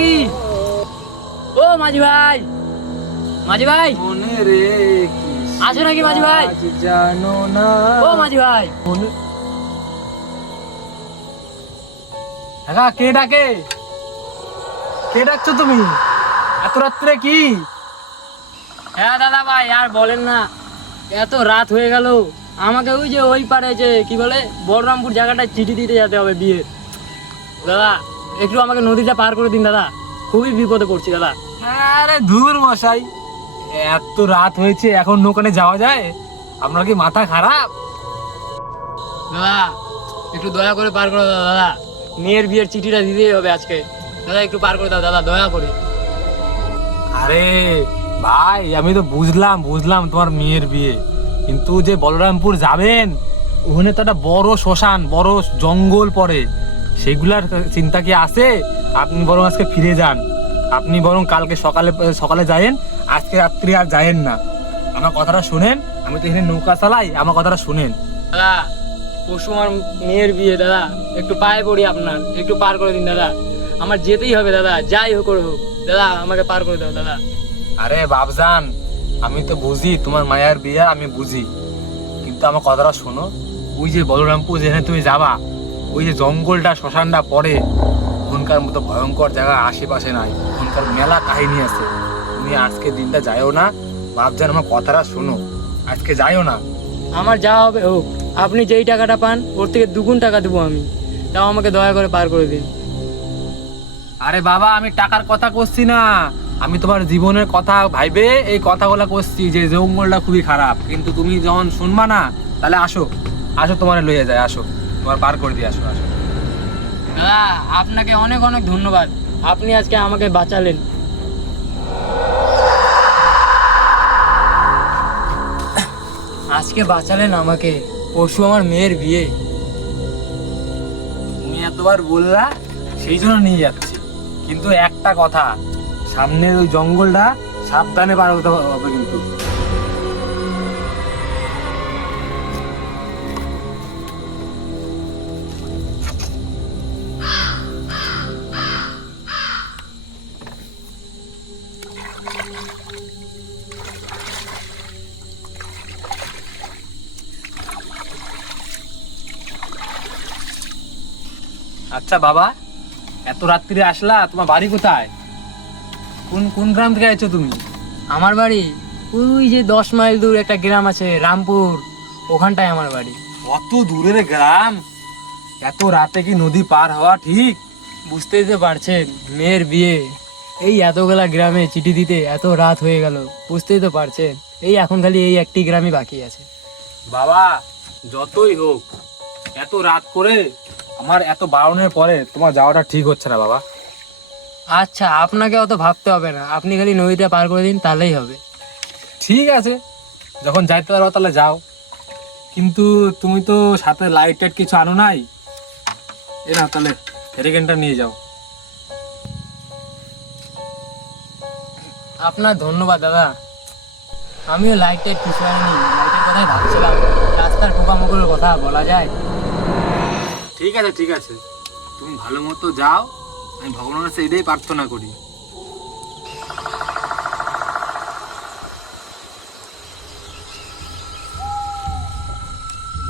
নাকি? ও মাঝি ভাই, মাঝি ভাই মনে রে আছো নাকি মাঝি ভাই? জানো না ও মাঝি ভাই, কাকা কে ডাকে? কে ডাকছো তুমি এত রাত্রে? কি হ্যাঁ দাদা ভাই আর বলেন না, এত রাত হয়ে গেল। আমাকে ওই যে ওই পারে যে কি বলে বলরামপুর জায়গাটা চিঠি দিতে যেতে হবে বিয়ের। দাদা একটু আমাকে নদীটা পার করে দিন দাদা, খুবই বিপদে পড়ছি দাদা। আরে ধুর মশাই, এত রাত হয়েছে এখন নৌকানে যাওয়া যায়? আপনার কি মাথা খারাপ? দাদা একটু দয়া করে পার করে দাও দাদা, মেয়ের বিয়ের চিঠিটা দিতেই হবে আজকে। দাদা একটু পার করে দাও দাদা, দয়া করে। আরে ভাই আমি তো বুঝলাম তোমার মেয়ের বিয়ে, কিন্তু যে বলরামপুর যাবেন ওখানে তো একটা বড় শ্মশান, বড় জঙ্গল পড়ে, সেগুলার চিন্তা কি আছে? আপনি বরং আজকে ফিরে যান, আপনি বরং কালকে সকালে সকালে যায়েন, আজকে রাত্রি আর যায়েন না। আমার কথাটা শুনেন, আমি তো এখানে নৌকা চালাই, আমার কথাটা শুনেন। দাদা পরশু আমার মেয়ের বিয়ে দাদা, একটু পায়ে পড়ি আপনার, একটু পার করে দিন দাদা। আমার যেতেই হবে দাদা, যাই হোক করে হোক দাদা, আমাকে পার করে দাও দাদা। আরে বাবজান, আমি তো বুঝি তোমার মায়ের বিয়ে, আমি বুঝি, কিন্তু আমার কথাটা শোনো। ওই যে বলরামপুর যেখানে তুমি যাবা, ওই যে জঙ্গলটা শ্মশানটা পড়ে, ওখানকার মতো ভয়ঙ্কর জায়গা আশেপাশে নাই, ওখানকার মেলা কাহিনী আছে। তুমি আজকে দিনটা যাইও না বাবজান, আমার কথাটা শোনো, আজকে যাইও না। আমার যা হবে হোক, আপনি যেই টাকাটা পান ওর থেকে দুগুণ টাকা দেবো আমি, তাও আমাকে দয়া করে পার করে দিন। আরে বাবা আমি টাকার কথা করছি না, আমি তোমার জীবনের কথা ভাইবে এই কথাগুলো করছি, যে জঙ্গলটা খুবই খারাপ, কিন্তু তুমি যখন শুনবা না, তাহলে আসো আসো তোমার লইয়া যায়, আসো তোমার পার করে দিয়ে আসো আসো। দাদা আপনাকে অনেক অনেক ধন্যবাদ, আপনি আজকে আমাকে বাঁচালেন। আজকে বাঁচালেন আমাকে, পরশু আমার মেয়ের বিয়ে। তুমি এতবার বললা সেই জন্য নিয়ে যাচ্ছি, কিন্তু একটা কথা, সামনের ওই জঙ্গলটা সাবধানে পার হতে হবে কিন্তু। আচ্ছা বাবা, এত রাত্রিরে আসলা, তোমার বাড়ি কোথায়? কোন কোন গ্রাম থেকে আইছো তুমি? আমার বাড়ি ওই যে 10 মাইল দূর একটা গ্রাম আছে রামপুর, ওখানটায় আমার বাড়ি। অত দূরের গ্রাম, এত রাতে কি নদী পার হওয়া ঠিক? বুঝতেই তো পারছেন, মেয়ের বিয়ে, এই এতগুলা গ্রামে চিঠি দিতে এত রাত হয়ে গেল, বুঝতেই তো পারছেন। এই এখন খালি এই একটি গ্রামই বাকি আছে। বাবা যতই হোক, এত রাত করে আমার এত বারণের পরে তোমার যাওয়াটা ঠিক হচ্ছে না বাবা। আচ্ছা আপনাকে অত ভাবতে হবে না, আপনি খালি নদীটা পার করে দিন তাহলেই হবে। ঠিক আছে, যখন যাইতে পারো তাহলে যাও, কিন্তু তুমি তো সাথে লাইট টাইট কিছু আনো নাই, এ না তাহলে হেরিকেনটা নিয়ে যাও। আপনার ধন্যবাদ দাদা, আমিও লাইট টাইট কিছু আনিনি, লাইটের কথাই ভাবছিলাম, রাস্তার পোকামাকড়ের কথা বলা যায়। ঠিক আছে ঠিক আছে, তুমি ভালো মতো যাও, আমি ভগবানের কাছে এটাই প্রার্থনা করি।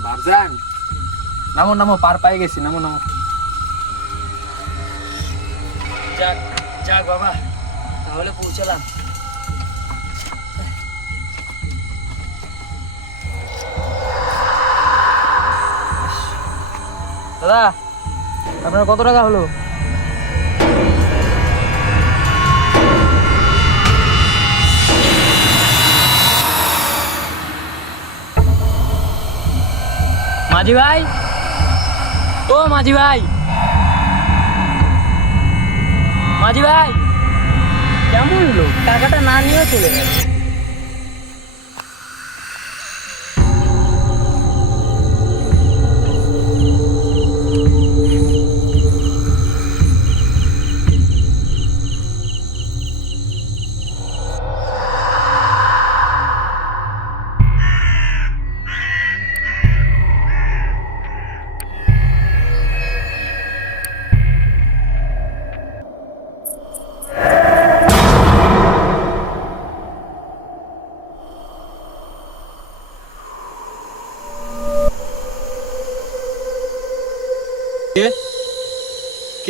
বাবজান নামো নামো, পার পাই গেছি, নামো নামো। যাক যাক বাবা, তাহলে পৌঁছালাম। দাদা আপনার কত টাকা হলো? মাঝি ভাই, ও মাঝি ভাই, মাঝি ভাই কেমন লোক, টাকাটা না নিয়েও চলে গেল।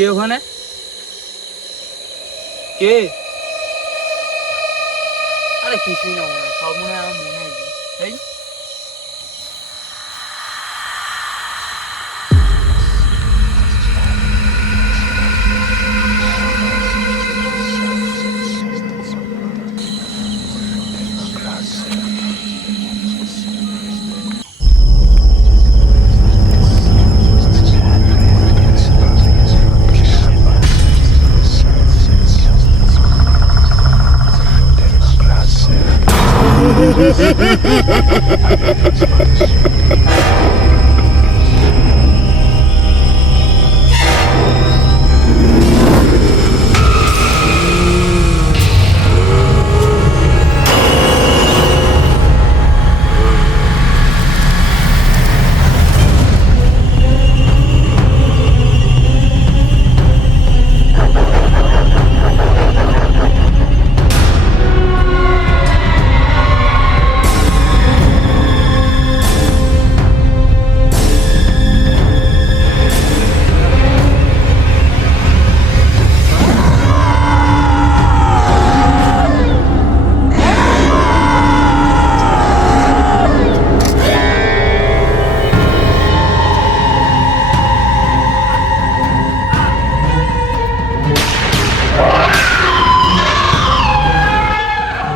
কে ওখানে? কে? আরে কিছুই না, মনে হয় সব মনে হয় আমার মনে হয়। এই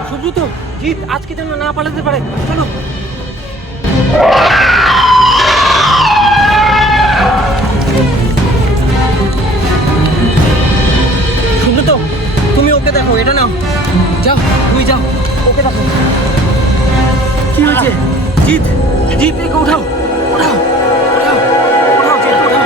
সুব্রত, জিৎ আজকে যেন না পালাতে পারে, চলো। সুব্রত, তুমি ওকে দেখো, এটা নাও, যাও তুই যাও, ওকে দেখো। কি হয়েছে? জিৎ, জিৎ একে উঠাও, উঠাও, উঠাও, উঠাও, জিৎ উঠাও।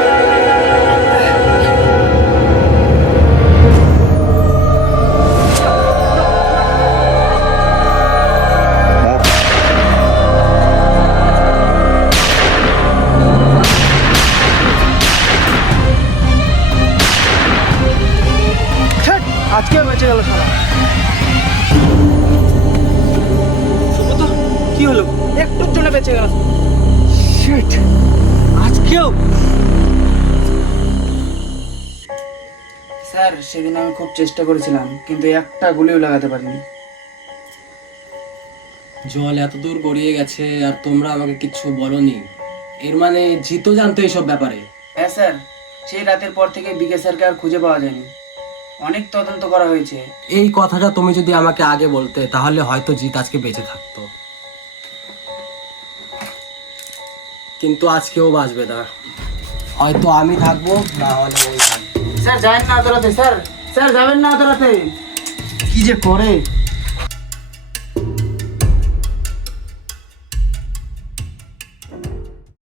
আজকেও বেঁচে গেল সারা। সুব্রত, কি হলো? একটুর জন্য বেঁচে গেল। শিট, আজকেও। স্যার, সেদিন আমি খুব চেষ্টা করেছিলাম, কিন্তু একটা গুলিও লাগাতে পারিনি। জল এত দূর গড়িয়ে গেছে আর তোমরা আমাকে কিচ্ছু বলনি, এর মানে জিতও জানতো এইসব ব্যাপারে? হ্যাঁ স্যার, সেই রাতের পর থেকে বিকে স্যারকে আর খুঁজে পাওয়া যায়নি। অনেক তদন্ত করা হয়েছে। এই কথাটা তুমি যদি আমাকে আগে বলতে তাহলে হয়তো জিত আজকে বেঁচে থাকতো, কিন্তু আজকেও বাঁচবে না। হয়তো আমি থাকবো, না হলে ওই থাকবে। স্যার যাবেন না অত রাতে, স্যার, স্যার যাবেন না অত রাতে। কি যে করে।